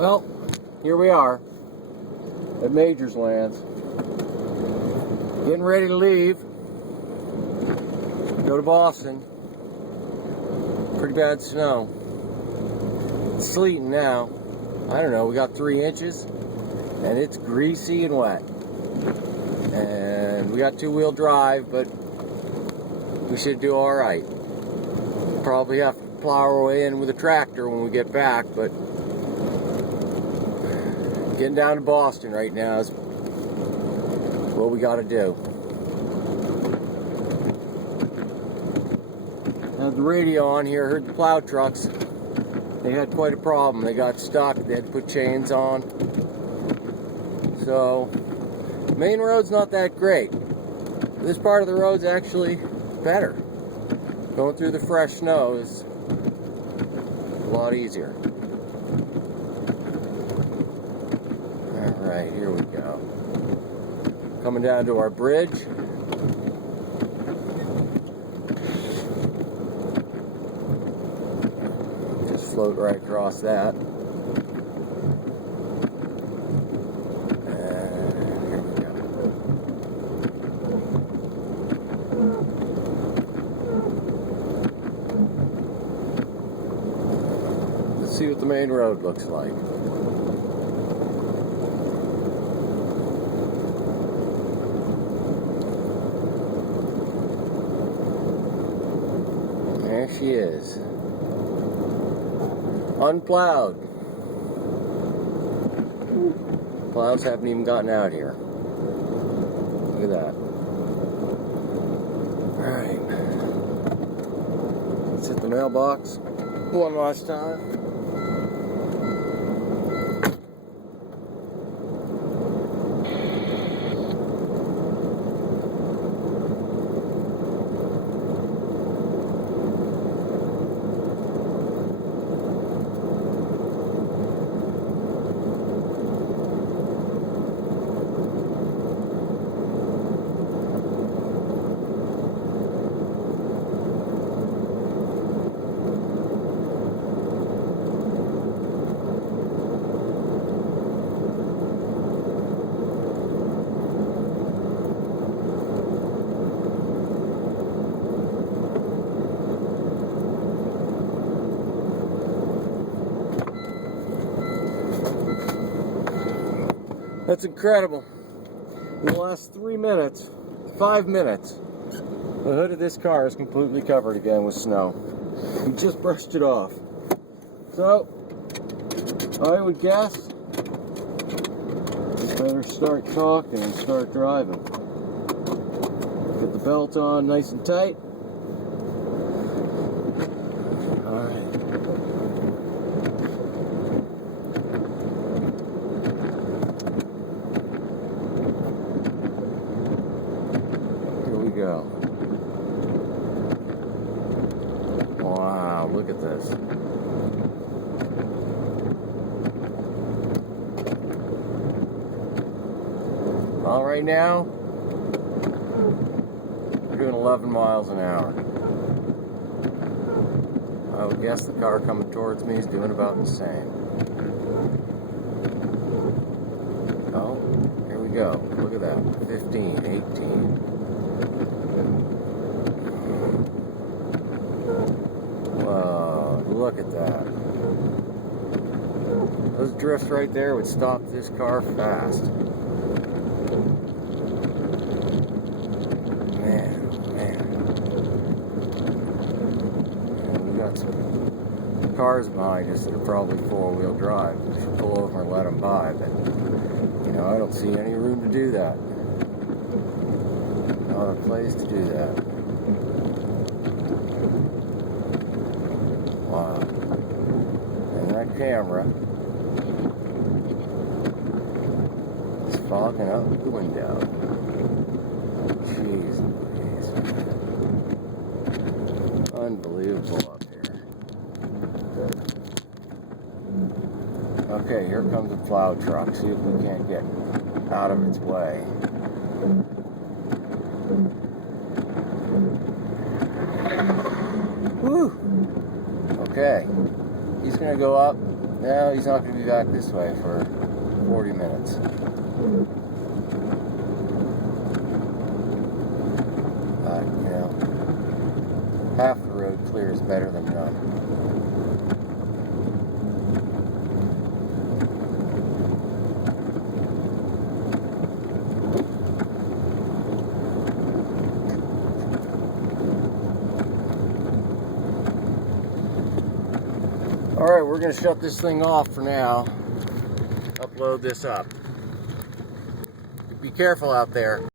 Well, here we are at Major's Lands. Getting ready to leave. Go to Boston. Pretty bad snow. It's sleeting now. I don't know, we got 3 inches and it's greasy and wet. And we got 2-wheel drive, but we should do alright. Probably have to plow our way in with a tractor when we get back, but getting down to Boston right now is what we got to do. Had the radio on here, heard the plow trucks. They had quite a problem. They got stuck, they had to put chains on. So, Maine road's not that great. This part of the road's actually better. Going through the fresh snow is a lot easier. Alright, here we go. Coming down to our bridge. Just float right across that. And here we go. Let's see what the main road looks like. There she is. Unplowed. Plows haven't even gotten out here. Look at that. Alright. Let's hit the mailbox one last time. That's incredible. In the last 5 minutes, the hood of this car is completely covered again with snow. We just brushed it off. So, I would guess we better start talking and start driving. Get the belt on nice and tight. Alright. Go. Wow, look at this. Well, right now, we're doing 11 miles an hour. I would guess the car coming towards me is doing about the same. Oh, here we go. Look at that. 15, 18. Whoa, look at that. Those drifts right there would stop this car fast. Man. And we got some cars behind us that are probably 4-wheel drive. We should pull over and let them by, but, you know, I don't see any room to do that. Not a place to do that. Wow. And that camera is fogging up the window. Jeez Louise. Unbelievable up here. Okay, here comes a plow truck. See if we can't get out of its way. Woo! Okay, he's going to go up Now he's not going to be back this way for 40 minutes. You know, half the road clear is better than none. Alright, we're going to shut this thing off for now. Upload this up. Be careful out there.